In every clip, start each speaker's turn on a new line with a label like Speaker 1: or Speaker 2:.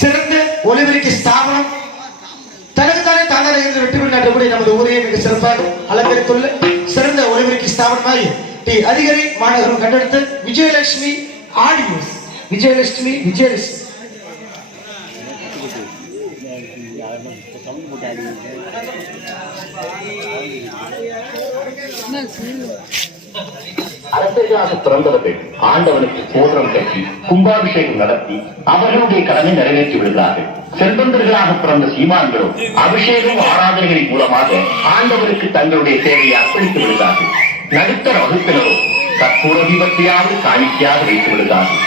Speaker 1: சிறந்த ஒலிபெருக்கி ஸ்தாபனம். தனக்குத்தானே தானாக இருந்து வெற்றி பெற்றாற்றக்கூடிய நமது ஊரையே மிக சிறப்பாக அலங்கரித்துள்ள சிறந்த ஒலிபெருக்கி ஸ்தாபனமாகி டி. அதிகரி மாநகரம் கண்டெடுத்த விஜயலட்சுமி ஆடியோஸ். விஜயலட்சுமி விஜயலட்சுமி.
Speaker 2: அரசர்களாக பிறந்தவர்கள் ஆண்டவனுக்கு போதனம் கட்டி கும்பாபிஷேகம் நடத்தி அவர்களுடைய கடனை நிறைவேற்றி விடுகிறார்கள். செல்வந்தர்களாக பிறந்த சீமான்களும் அபிஷேகம் ஆராதனைகளின் மூலமாக ஆண்டவருக்கு தங்களுடைய சேவையை அர்ப்பணித்து விடுகிறார்கள். நடுத்தர வகுப்பினரும் கற்பூர தீபத்தையாவது காணிக்கையாக வைத்து விடுகிறார்கள்.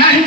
Speaker 3: நான்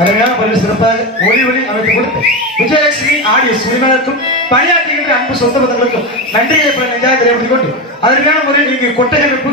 Speaker 1: அருமையான பதில் சிறப்பாக ஒளி ஒளி அமைத்து கொடுத்து விஜயலட்சுமி ஆடியோ உரிமையாளருக்கும் பணியாற்றுகின்ற அன்பு சொந்த பந்தங்களுக்கும் நன்றியை நெஞ்சாக தெரிவித்துக் கொண்டு அருமையான முறையில் இங்கு கொட்டகை அமைப்பு